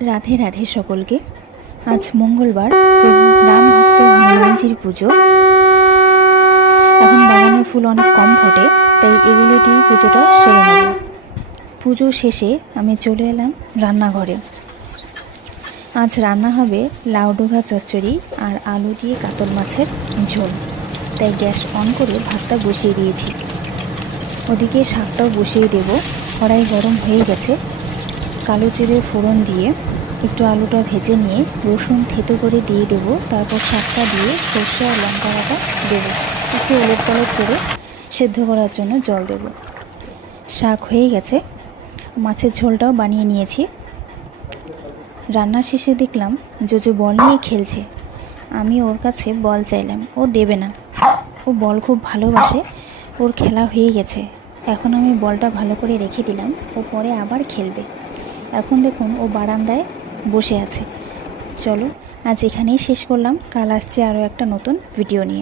রাধে রাধে সকলকে। আজ মঙ্গলবার, প্রভু রাম ভক্ত হনুমানজির পুজো। এখন বাগানে ফুল অনেক কম ফোটে, তাই এগুলো দিয়ে পুজোটা সেরে নেব। পুজো শেষে আমি চলে এলাম রান্নাঘরে। আজ রান্না হবে লাউ ডোগা চচ্চড়ি আর আলু দিয়ে কাতল মাছের ঝোল। তাই গ্যাস অন করে ভাতটা বসিয়ে দিয়েছি। ওদিকে শাকটাও বসিয়ে দেব। কড়াই গরম হয়ে গেছে। কালো জিরে ফোড়ন দিয়ে একটু আলুটা ভেজে নিয়ে রসুন থেতো করে দিয়ে দেবো। তারপর শাকটা দিয়ে সর্ষে আর লঙ্কা বাটা দেবো। একটু ওলট পালট করে সেদ্ধ করার জন্য জল দেব। শাক হয়ে গেছে। মাছের ঝোলটাও বানিয়ে নিয়েছি। রান্না শেষে দেখলাম জোজো বল নিয়ে খেলছে। আমি ওর কাছে বল চাইলাম, ও দেবে না। ও বল খুব ভালোবাসে। ওর খেলা হয়ে গেছে। এখন আমি বলটা ভালো করে রেখে দিলাম। ও পরে আবার খেলবে। এখন দেখুন ও বারান্দায় বসে আছে। চলো, আজ এখানেই শেষ করলাম। কাল আসছে আরও একটা নতুন ভিডিও নিয়ে।